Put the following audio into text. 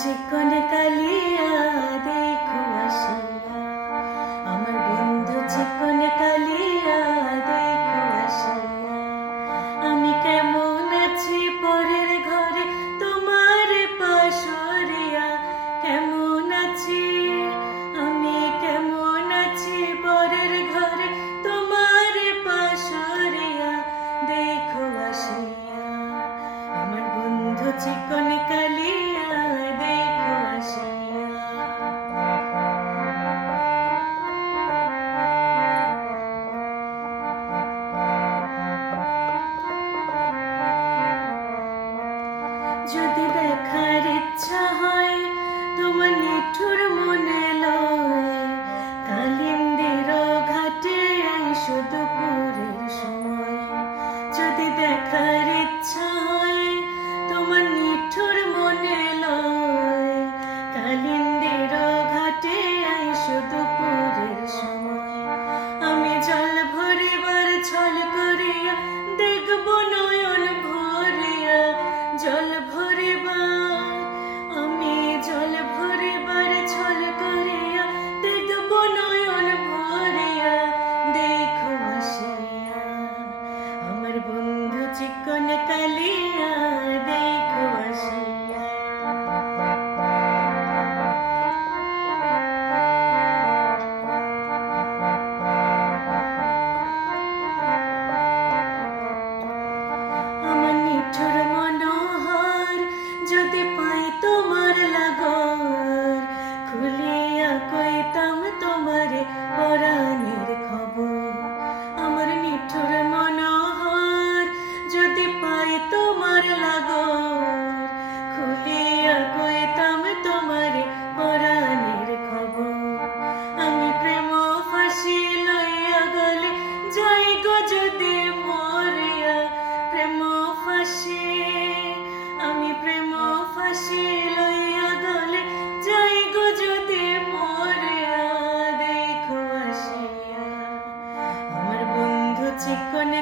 চিকন কালিয়া দেখো আসিয়া, আমার বন্ধু চিকন কালিয়া দেখো আসিয়া। আমি কেমন আছি পরের ঘরে তোমার পাশরিয়া, কেমন আছি আমি, কেমন আছি পরের ঘরে তোমার পাশরিয়া দেখো আসিয়া। আমার বন্ধু চিকন কালিয়া দেখো আসিয়া। যদি দেখার ইচ্ছা হয় তোমার নিঠুর মনে লয়, কালিন্দির ঘাটে আইসো দুপুরের সময়। যদি দেখার ইচ্ছা হয় তোমার নিঠুর মনে লয়, কালিন্দির ঘাটে আইসো দুপুরের সময়। আমি জল ভরিবার ছল করিয়া দেখব নয়ন ভরিয়া, জল ভরিবার আমি জল ভরিবার ছল করিয়া দেখব নয়ন ভরিয়া দেখো আসিয়া। আমার বন্ধু চিকন কালিয়া দেখো আসিয়া। আমার নিঠুর মনোহর যদি পাই তোমার লাগর, খুলিয়া কইতাম তোমারে পরাণের খবর। আমার নিঠুর মনোহর যদি পাই তোমার লাগর, খুলিয়া কইতাম তোমারে পরাণের খবর। আমি প্রেম ফাঁসি লইয়া গলে যাই গো যদি মরিয়া, প্রেম ফাঁসি আমি প্রেম ফাঁসি লইয়া গলে যাই গো যদি মরিয়া দেখো আসিয়া। আমার বন্ধু চিকন